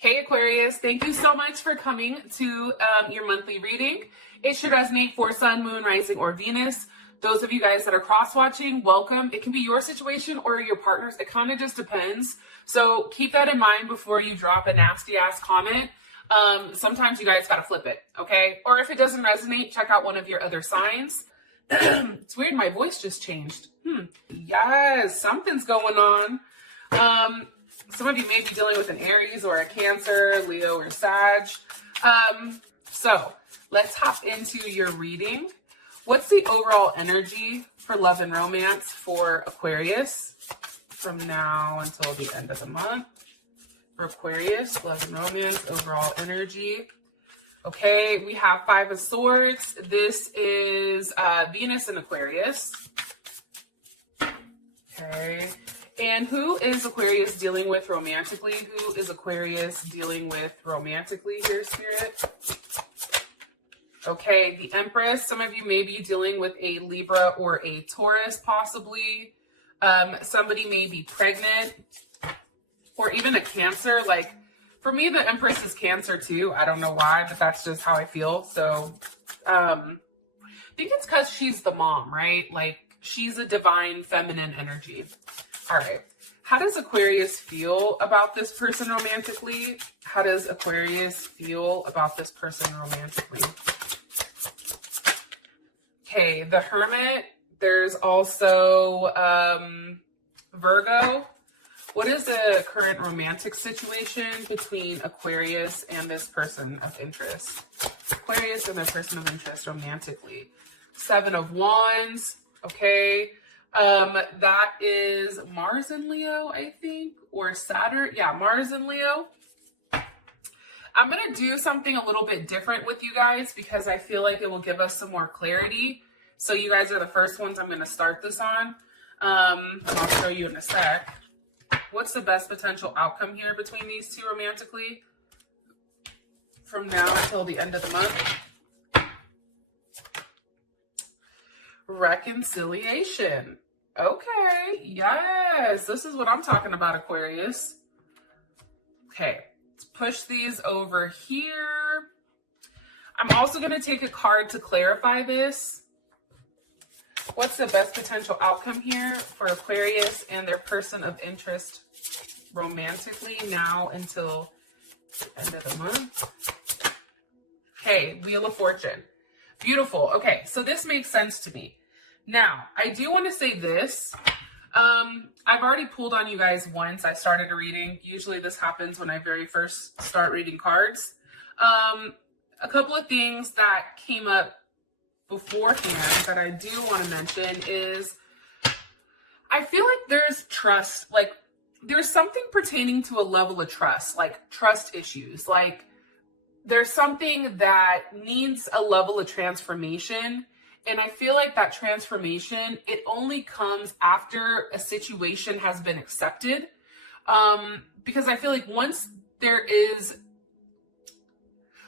Hey Aquarius, thank you so much for coming to your monthly reading. It should resonate for Sun, Moon, Rising, or Venus. Those of you guys that are cross-watching, welcome. It can be your situation or your partner's. It kind of just depends. So keep that in mind before you drop a nasty-ass comment. Sometimes you guys got to flip it, okay? Or if it doesn't resonate, check out one of your other signs. It's weird, my voice just changed. Yes, something's going on. Some of you may be dealing with an Aries or a Cancer, Leo, or Sag. So let's hop into your reading. What's the overall energy for love and romance for Aquarius from now until the end of the month? For Aquarius, love and romance, overall energy. Okay, we have Five of Swords. This is Venus and Aquarius. Okay. And who is Aquarius dealing with romantically? Who is Aquarius dealing with romantically here, Spirit? Okay, the Empress. Some of you may be dealing with a Libra or a Taurus, possibly. Somebody may be pregnant or even a Cancer. Like, for me, the Empress is Cancer too. I don't know why, but that's just how I feel. So, I think it's because she's the mom, right? Like, she's a divine feminine energy. All right. How does Aquarius feel about this person romantically? How does Aquarius feel about this person romantically? Okay, the Hermit. There's also Virgo. What is the current romantic situation between Aquarius and this person of interest? Aquarius and their person of interest romantically. Seven of Wands. Okay. That is Mars and Leo, I think, or Saturn. Yeah, Mars and Leo. I'm going to do something a little bit different with you guys because I feel like it will give us some more clarity. So you guys are the first ones I'm going to start this on. And I'll show you in a sec. What's the best potential outcome here between these two romantically from now until the end of the month? Reconciliation. Okay, yes, this is what I'm talking about, Aquarius. Okay, let's push these over here. I'm also going to take a card to clarify this. What's the best potential outcome here for Aquarius and their person of interest romantically now until the end of the month? Okay, Wheel of Fortune. Beautiful. Okay, so this makes sense to me. Now, I do want to say this. I've already pulled on you guys once. I started a reading. Usually this happens when I very first start reading cards. A couple of things that came up beforehand that I do want to mention is I feel like there's trust. Like, there's something pertaining to a level of trust, like trust issues. Like, there's something that needs a level of transformation. And I feel like that transformation, it only comes after a situation has been accepted. Because I feel like once there is,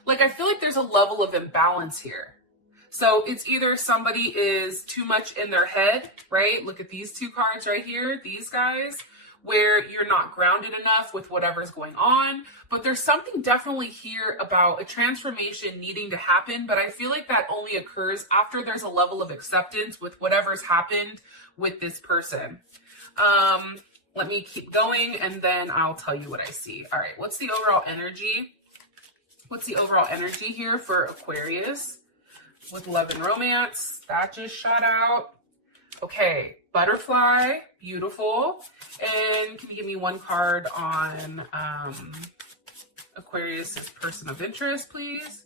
like, I feel like there's a level of imbalance here. So it's either somebody is too much in their head, right? Look at these two cards right here, these guys, where you're not grounded enough with whatever's going on. But there's something definitely here about a transformation needing to happen. But I feel like that only occurs after there's a level of acceptance with whatever's happened with this person. Let me keep going and then I'll tell you what I see. All right, what's the overall energy? What's the overall energy here for Aquarius with love and romance? That just shot out. Okay, Butterfly, beautiful. And can you give me one card on Aquarius's person of interest, please?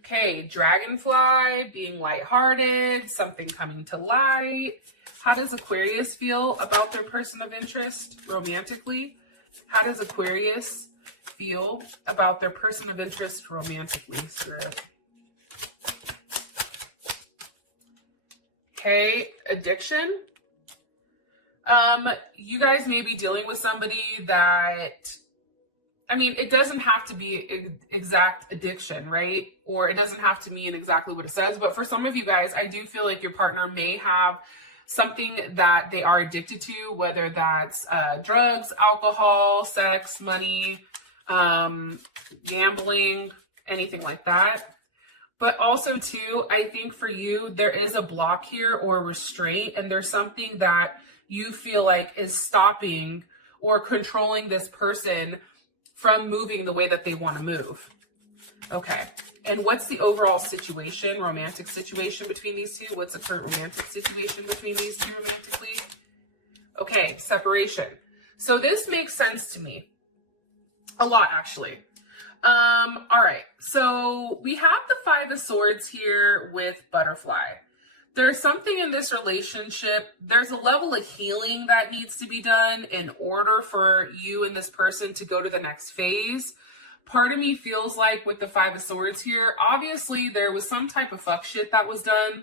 Okay, Dragonfly, being lighthearted, something coming to light. How does Aquarius feel about their person of interest romantically? How does Aquarius feel about their person of interest romantically, Spirit? Okay, addiction. You guys may be dealing with somebody that, I mean, it doesn't have to be exact addiction, right? Or it doesn't have to mean exactly what it says. But for some of you guys, I do feel like your partner may have something that they are addicted to, whether that's drugs, alcohol, sex, money, gambling, anything like that. But also too, I think for you, there is a block here or restraint, and there's something that you feel like is stopping or controlling this person from moving the way that they want to move. Okay. And what's the overall situation, romantic situation between these two? What's the current romantic situation between these two romantically? Okay, separation. So this makes sense to me. A lot, actually. All right, so we have the Five of Swords here with Butterfly. There's something in this relationship. There's a level of healing that needs to be done in order for you and this person to go to the next phase. Part of me feels like with the Five of Swords here, obviously there was some type of fuck shit that was done.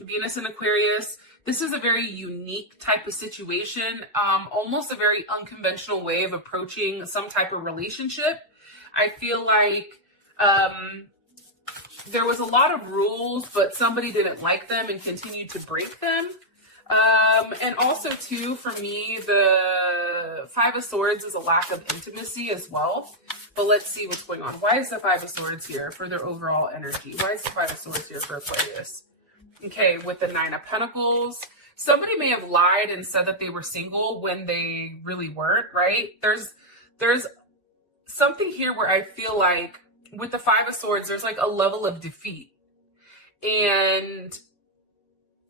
Venus and Aquarius. This is a very unique type of situation, almost a very unconventional way of approaching some type of relationship. I feel like there was a lot of rules, but somebody didn't like them and continued to break them. And also, too, for me, the Five of Swords is a lack of intimacy as well. But let's see what's going on. Why is the Five of Swords here for their overall energy? Why is the Five of Swords here for Aquarius? Okay, with the Nine of Pentacles. Somebody may have lied and said that they were single when they really weren't, right? There's something here where I feel like with the Five of Swords, there's like a level of defeat. And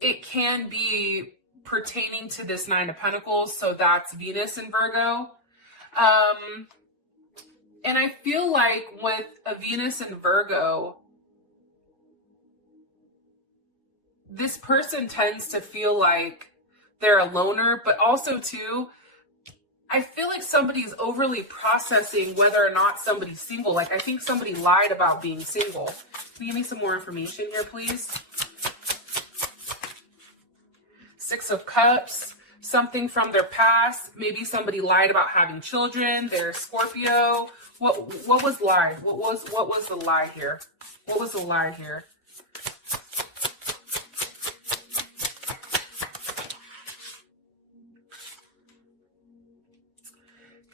it can be pertaining to this Nine of Pentacles. So that's Venus and Virgo. And I feel like with a Venus and Virgo, this person tends to feel like they're a loner, but also too, I feel like somebody's overly processing whether or not somebody's single. Like, I think somebody lied about being single. Can you give me some more information here, please? Six of Cups, something from their past. Maybe somebody lied about having children. They're Scorpio. What was lied? What was the lie here? What was the lie here?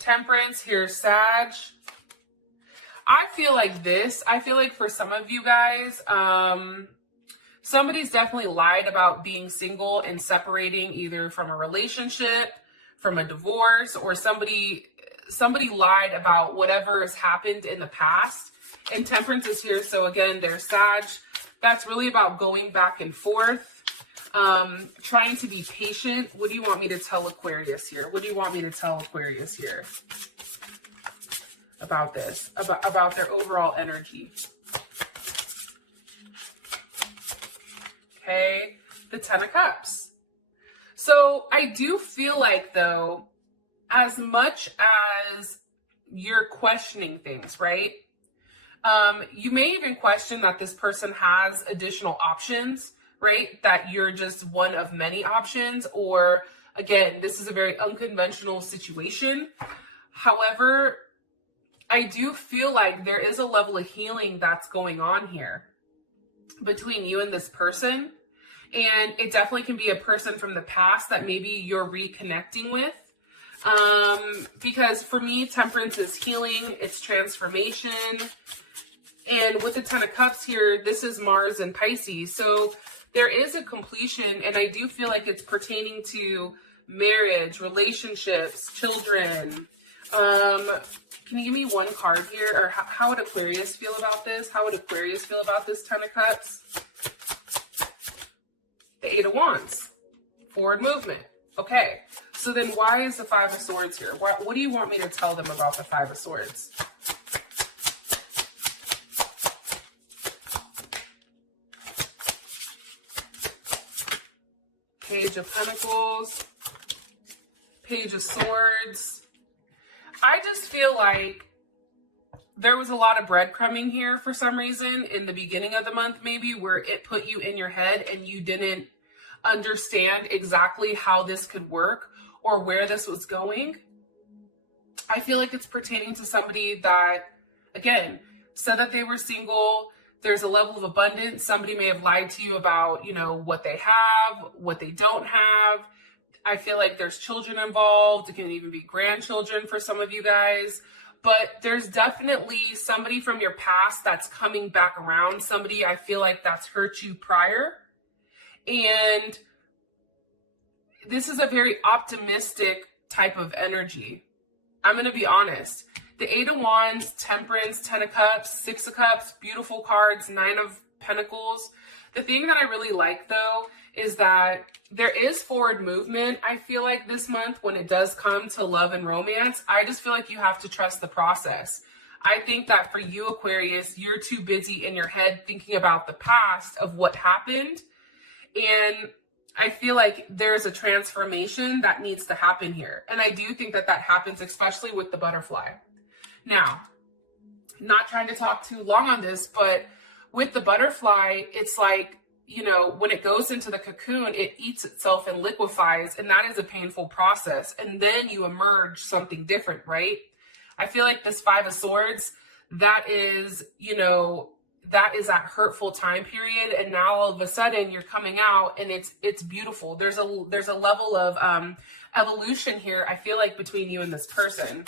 Temperance, here's Sag. I feel like for some of you guys, somebody's definitely lied about being single and separating, either from a relationship, from a divorce, or somebody lied about whatever has happened in the past. And Temperance is here. So again, there's Sag. That's really about going back and forth. Trying to be patient. What do you want me to tell Aquarius here? What do you want me to tell Aquarius here about this, about their overall energy? Okay, the Ten of Cups. So I do feel like, though, as much as you're questioning things, right? You may even question that this person has additional options, right? That you're just one of many options, or again, this is a very unconventional situation. However, I do feel like there is a level of healing that's going on here between you and this person. And it definitely can be a person from the past that maybe you're reconnecting with. Because for me, Temperance is healing, it's transformation. And with the Ten of Cups here, this is Mars and Pisces. So there is a completion, and I do feel like it's pertaining to marriage, relationships, children. Can you give me one card here? Or how would Aquarius feel about this? How would Aquarius feel about this Ten of Cups? The Eight of Wands. Forward movement. Okay. So then why is the Five of Swords here? What do you want me to tell them about the Five of Swords? Page of Pentacles, Page of Swords. I just feel like there was a lot of breadcrumbing here for some reason in the beginning of the month, maybe, where it put you in your head and you didn't understand exactly how this could work or where this was going. I feel like it's pertaining to somebody that, again, said that they were single, There's a level of abundance. Somebody may have lied to you about, you know, what they have, what they don't have. I feel like there's children involved. It can even be grandchildren for some of you guys. But there's definitely somebody from your past that's coming back around. Somebody I feel like that's hurt you prior. And this is a very optimistic type of energy. I'm going to be honest. The 8 of Wands, Temperance, 10 of Cups, 6 of Cups, beautiful cards, 9 of Pentacles. The thing that I really like, though, is that there is forward movement. I feel like this month, when it does come to love and romance, I just feel like you have to trust the process. I think that for you, Aquarius, you're too busy in your head thinking about the past of what happened. And I feel like there's a transformation that needs to happen here. And I do think that that happens, especially with the butterfly. Now, not trying to talk too long on this, but with the butterfly, it's like, you know, when it goes into the cocoon, it eats itself and liquefies, and that is a painful process. And then you emerge something different, right? I feel like this 5 of Swords, that is, you know, that is that hurtful time period, and now all of a sudden you're coming out, and it's beautiful. There's a level of evolution here, I feel like, between you and this person.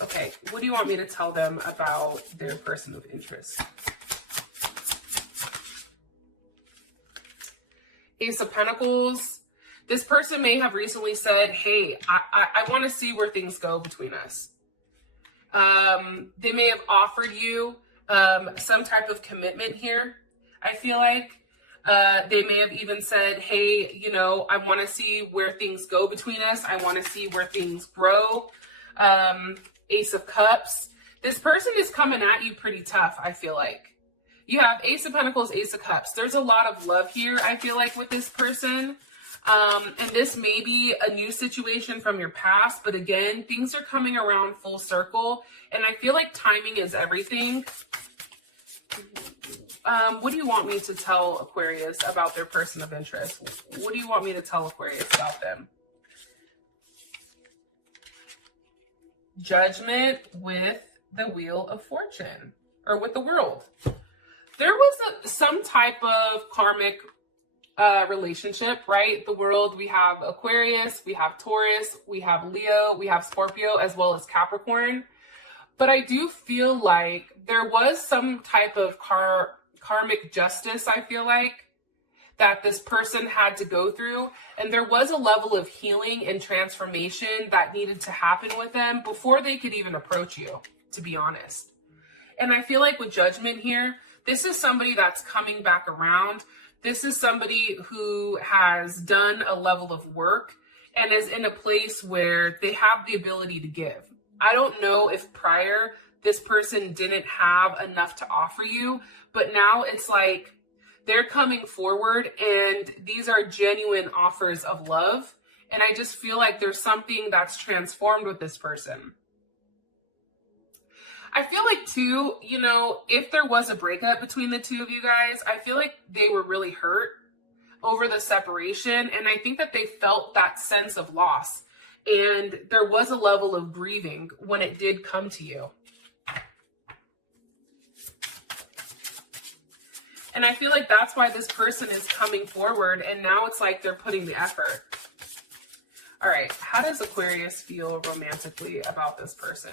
Okay, what do you want me to tell them about their person of interest? Ace of Pentacles. This person may have recently said, hey, I want to see where things go between us. They may have offered you some type of commitment here, I feel like. They may have even said, hey, you know, I want to see where things go between us. I want to see where things grow. Ace of Cups. This person is coming at you pretty tough, I feel like. You have Ace of Pentacles, Ace of Cups. There's a lot of love here, I feel like, with this person. And this may be a new situation from your past, but again, things are coming around full circle. And I feel like timing is everything. What do you want me to tell Aquarius about their person of interest? What do you want me to tell Aquarius about them? Judgment with the Wheel of Fortune, or with the World. There was some type of karmic relationship, right? The World, we have Aquarius, we have Taurus, we have Leo, we have Scorpio, as well as Capricorn. But I do feel like there was some type of karmic justice, I feel like, that this person had to go through. And there was a level of healing and transformation that needed to happen with them before they could even approach you, to be honest. And I feel like with Judgment here, this is somebody that's coming back around. This is somebody who has done a level of work and is in a place where they have the ability to give. I don't know if prior this person didn't have enough to offer you, but now it's like they're coming forward and these are genuine offers of love. And I just feel like there's something that's transformed with this person. I feel like too, you know, if there was a breakup between the two of you guys, I feel like they were really hurt over the separation. And I think that they felt that sense of loss. And there was a level of grieving when it did come to you. And I feel like that's why this person is coming forward, and now it's like they're putting the effort. All right, how does Aquarius feel romantically about this person?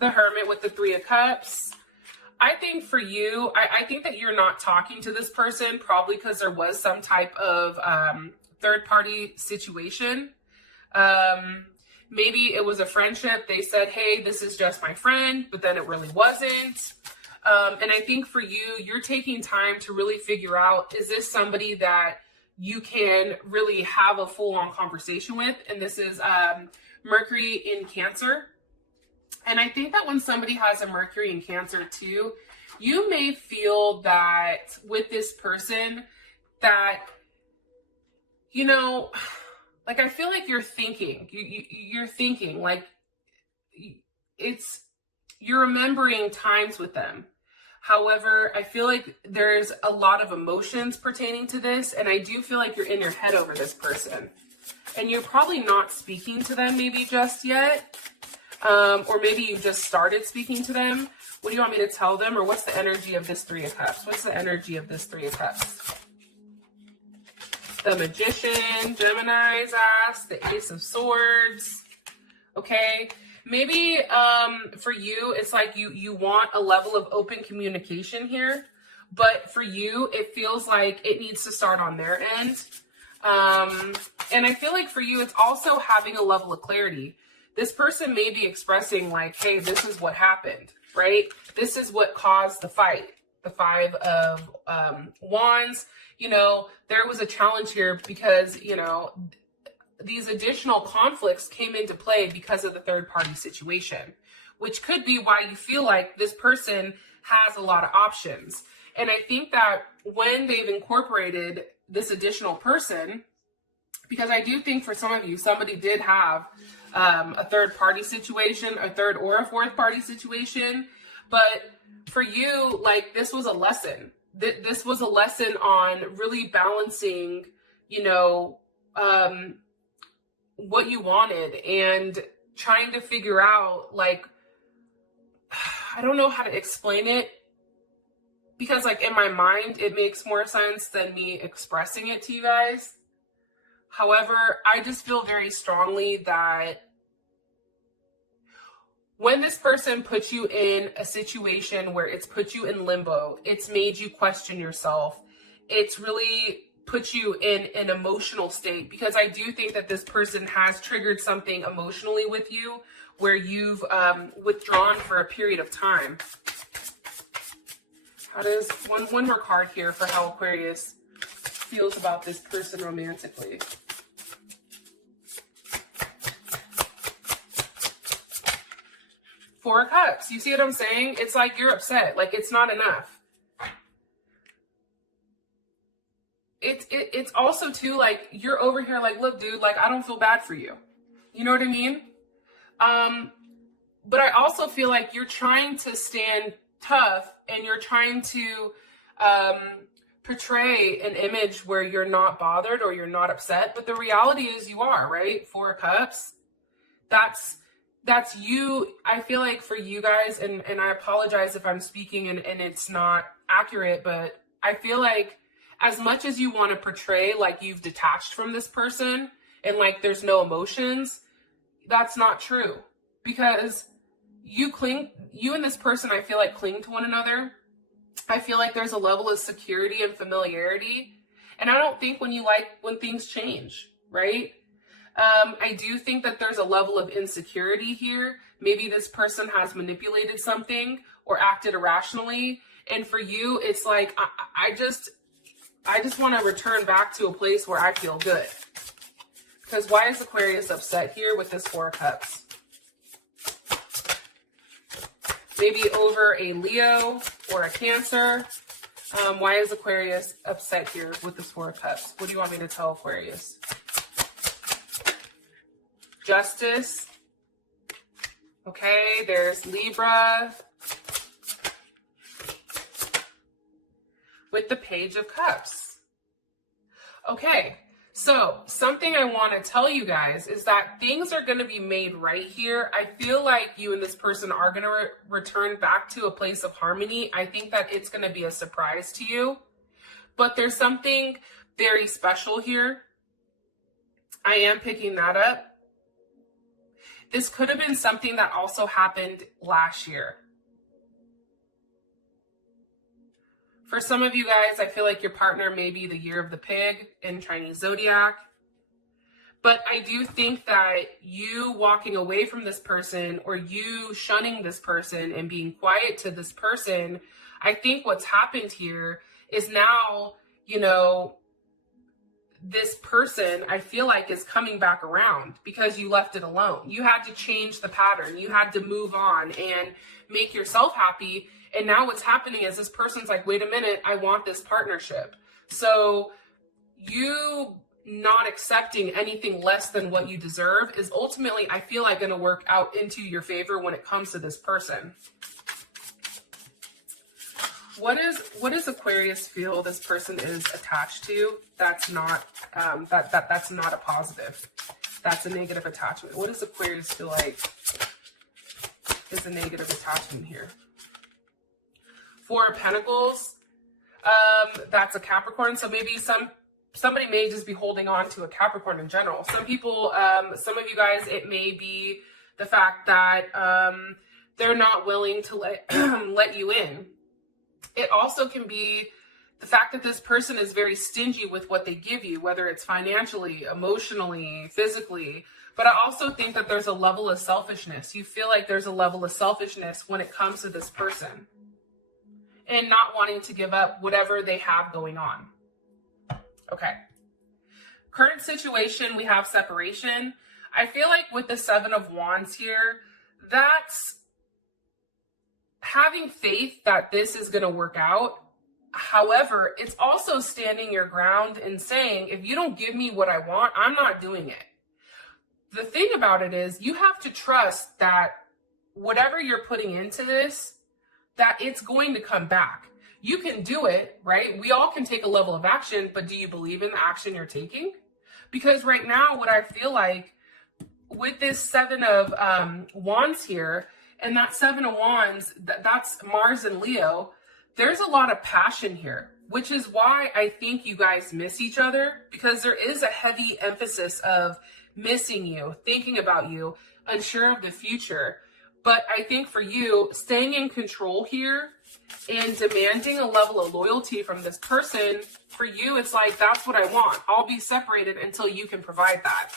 The Hermit with the 3 of Cups. I think for you, I think that you're not talking to this person probably because there was some type of third-party situation. Maybe it was a friendship. They said, hey, this is just my friend, but then it really wasn't. And I think for you, you're taking time to really figure out, is this somebody that you can really have a full-on conversation with? And this is Mercury in Cancer. And I think that when somebody has a Mercury in Cancer too, you may feel that with this person that, you know, like I feel like you're thinking, you're thinking like you're remembering times with them. However, I feel like there's a lot of emotions pertaining to this, and I do feel like you're in your head over this person. And you're probably not speaking to them maybe just yet, Or maybe you just started speaking to them. What do you want me to tell them? Or what's the energy of this Three of Cups? What's the energy of this Three of Cups? The Magician, Gemini's ass, the Ace of Swords. Okay. Maybe for you, it's like you want a level of open communication here. But for you, it feels like it needs to start on their end. And I feel like for you, it's also having a level of clarity. This person may be expressing like, hey, this is what happened, right? This is what caused the fight. The Five of Wands, you know, there was a challenge here because, you know, these additional conflicts came into play because of the third party situation, which could be why you feel like this person has a lot of options. And I think that when they've incorporated this additional person, because I do think for some of you, somebody did have a third party situation, a third or a fourth party situation. But for you, like, this was a lesson. This was a lesson on really balancing, you know, what you wanted and trying to figure out, like, I don't know how to explain it. Because, like, in my mind, it makes more sense than me expressing it to you guys. However, I just feel very strongly that when this person puts you in a situation where it's put you in limbo, it's made you question yourself, it's really put you in an emotional state. Because I do think that this person has triggered something emotionally with you where you've withdrawn for a period of time. How does one more card here for how Aquarius feels about this person romantically? Four of Cups. You see what I'm saying? It's like you're upset. Like, it's not enough. It's also too, like, you're over here like, look, dude, like, I don't feel bad for you. You know what I mean? But I also feel like you're trying to stand tough and you're trying to portray an image where you're not bothered or you're not upset. But the reality is you are, right? Four of Cups. That's you. I feel like for you guys, and I apologize if I'm speaking and it's not accurate, but I feel like as much as you want to portray like you've detached from this person and like there's no emotions, that's not true. Because you and this person, I feel like, cling to one another. I feel like there's a level of security and familiarity. And I don't think when things change, right? I do think that there's a level of insecurity here. Maybe this person has manipulated something or acted irrationally. And for you, it's like, I just want to return back to a place where I feel good. Because why is Aquarius upset here with this Four of Cups? Maybe over a Leo or a Cancer. Why is Aquarius upset here with this Four of Cups? What do you want me to tell Aquarius? Justice. Okay, there's Libra. With the Page of Cups. Okay, so something I want to tell you guys is that things are going to be made right here. I feel like you and this person are going to return back to a place of harmony. I think that it's going to be a surprise to you. But there's something very special here. I am picking that up. This could have been something that also happened last year. For some of you guys, I feel like your partner may be the year of the pig in Chinese zodiac. But I do think that you walking away from this person or you shunning this person and being quiet to this person, I think what's happened here is now, you know, this person, I feel like, is coming back around because you left it alone. You had to change the pattern. You had to move on and make yourself happy. And now what's happening is this person's like, wait a minute, I want this partnership. So you not accepting anything less than what you deserve is ultimately, I feel like, going to work out into your favor when it comes to this person. What does Aquarius feel this person is attached to? That's not that's not a positive. That's a negative attachment. What does Aquarius feel like is a negative attachment here? Four of Pentacles, that's a Capricorn. So maybe somebody may just be holding on to a Capricorn in general. Some people, some of you guys, it may be the fact that they're not willing to let you in. It also can be the fact that this person is very stingy with what they give you, whether it's financially, emotionally, physically. But I also think that there's a level of selfishness. You feel like there's a level of selfishness when it comes to this person and not wanting to give up whatever they have going on. Okay. Current situation, we have separation. I feel like with the Seven of Wands here, that's having faith that this is going to work out. However, it's also standing your ground and saying, if you don't give me what I want, I'm not doing it. The thing about it is you have to trust that whatever you're putting into this, that it's going to come back. You can do it, right? We all can take a level of action, but do you believe in the action you're taking? Because right now, what I feel like with this Seven of Wands here, and that Seven of Wands, that's Mars and Leo, there's a lot of passion here, which is why I think you guys miss each other, because there is a heavy emphasis of missing you, thinking about you, unsure of the future. But I think for you, staying in control here and demanding a level of loyalty from this person, for you, it's like, that's what I want. I'll be separated until you can provide that.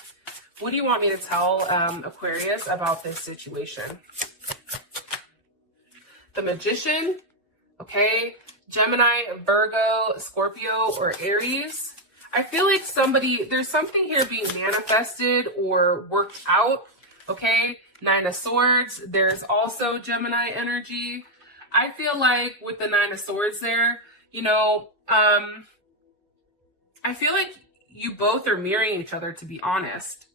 What do you want me to tell Aquarius about this situation? The Magician, okay, Gemini, Virgo, Scorpio, or Aries. I feel like there's something here being manifested or worked out, okay? Nine of Swords, there's also Gemini energy. I feel like with the Nine of Swords there, you know, I feel like you both are mirroring each other, to be honest.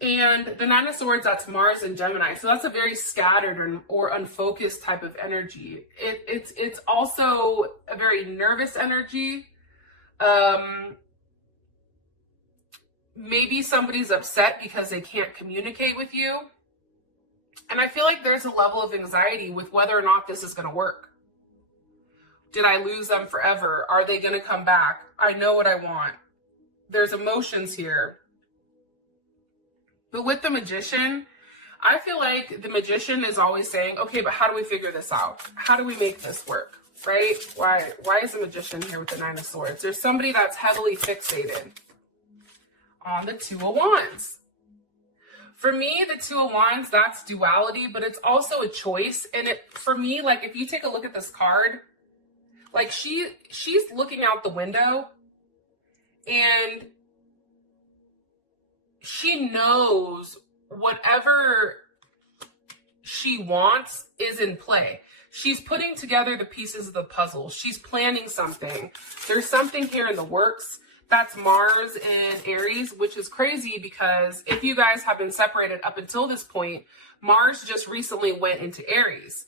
And the Nine of Swords, that's Mars and Gemini. So that's a very scattered or unfocused type of energy. It's also a very nervous energy. Maybe somebody's upset because they can't communicate with you. And I feel like there's a level of anxiety with whether or not this is going to work. Did I lose them forever? Are they going to come back? I know what I want. There's emotions here. But with the Magician, I feel like the Magician is always saying, okay, but how do we figure this out? How do we make this work, right? Why is the Magician here with the Nine of Swords? There's somebody that's heavily fixated on the Two of Wands. For me, the Two of Wands, that's duality, but it's also a choice. And for me, like, if you take a look at this card, like she's looking out the window and she knows whatever she wants is in play. She's putting together the pieces of the puzzle. She's planning something. There's something here in the works. That's Mars and Aries, which is crazy because if you guys have been separated up until this point, Mars just recently went into Aries.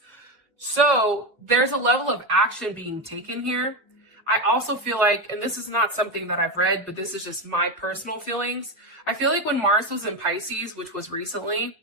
So there's a level of action being taken here. I also feel like, and this is not something that I've read, but this is just my personal feelings. I feel like when Mars was in Pisces, which was recently,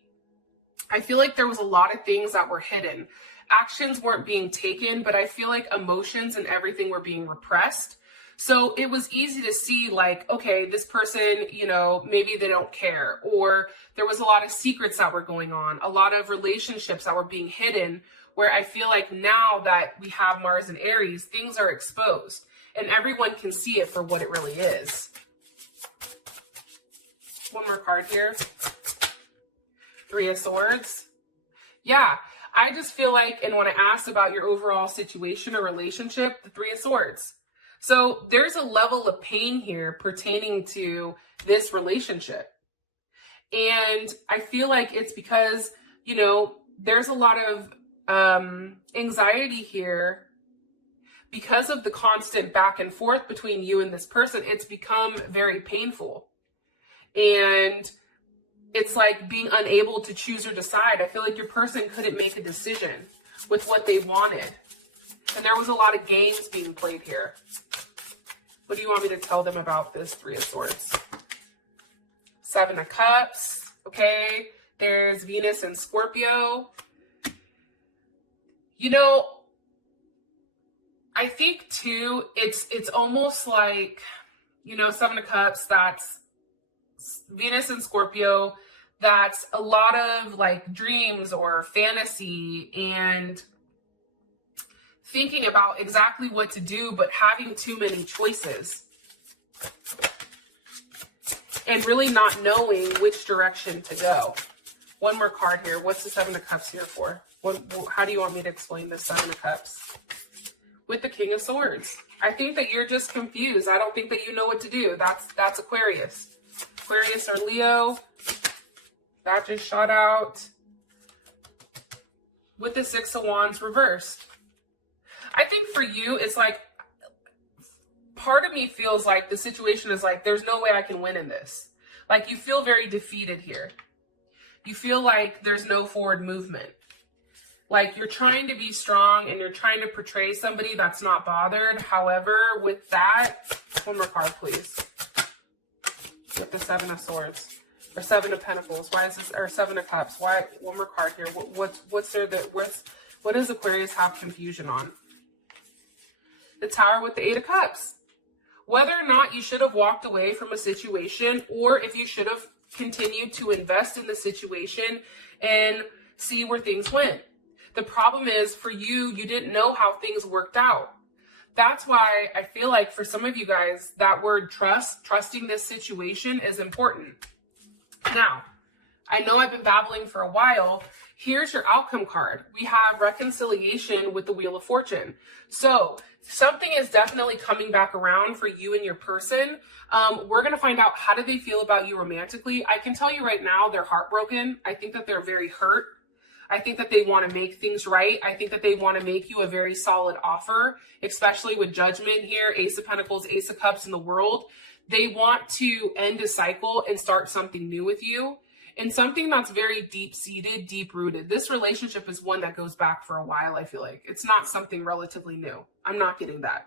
I feel like there was a lot of things that were hidden. Actions weren't being taken, but I feel like emotions and everything were being repressed. So it was easy to see like, okay, this person, you know, maybe they don't care, or there was a lot of secrets that were going on, a lot of relationships that were being hidden, where I feel like now that we have Mars and Aries, things are exposed and everyone can see it for what it really is. One more card here. Three of Swords. Yeah, I just feel like, and when I asked about your overall situation or relationship, the Three of Swords. So there's a level of pain here pertaining to this relationship. And I feel like it's because, you know, there's a lot of anxiety here because of the constant back and forth between you and this person. It's become very painful. And it's like being unable to choose or decide. I feel like your person couldn't make a decision with what they wanted. And there was a lot of games being played here. What do you want me to tell them about this Three of Swords? Seven of Cups. Okay. There's Venus and Scorpio. You know, I think too, it's almost like, you know, Seven of Cups, that's Venus and Scorpio. That's a lot of like dreams or fantasy and thinking about exactly what to do, but having too many choices and really not knowing which direction to go. One more card here. What's the Seven of Cups here for? How do you want me to explain this Seven of Cups? With the King of Swords. I think that you're just confused. I don't think that you know what to do. That's Aquarius. Aquarius or Leo. That just shot out. With the Six of Wands reversed. I think for you, it's like, part of me feels like the situation is like, there's no way I can win in this. Like, you feel very defeated here. You feel like there's no forward movement. Like, you're trying to be strong and you're trying to portray somebody that's not bothered. However, with that, one more card, please. With the Seven of Swords. Or Seven of Pentacles. Why is this, or Seven of Cups? Why, one more card here. What's there that, what does Aquarius have confusion on? The Tower with the Eight of Cups. Whether or not you should have walked away from a situation, or if you should have continued to invest in the situation and see where things went. The problem is, for you, you didn't know how things worked out. That's why I feel like for some of you guys, that word trust, trusting this situation is important. Now, I know I've been babbling for a while. Here's your outcome card. We have reconciliation with the Wheel of Fortune. So something is definitely coming back around for you and your person. We're going to find out, how do they feel about you romantically? I can tell you right now, they're heartbroken. I think that they're very hurt. I think that they want to make things right. I think that they want to make you a very solid offer, especially with Judgment here, Ace of Pentacles, Ace of Cups in the world. They want to end a cycle and start something new with you, and something that's very deep-seated, deep-rooted. This relationship is one that goes back for a while, I feel like. It's not something relatively new. I'm not getting that.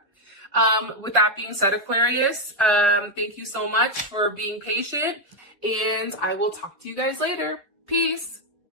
With that being said, Aquarius, thank you so much for being patient, and I will talk to you guys later. Peace.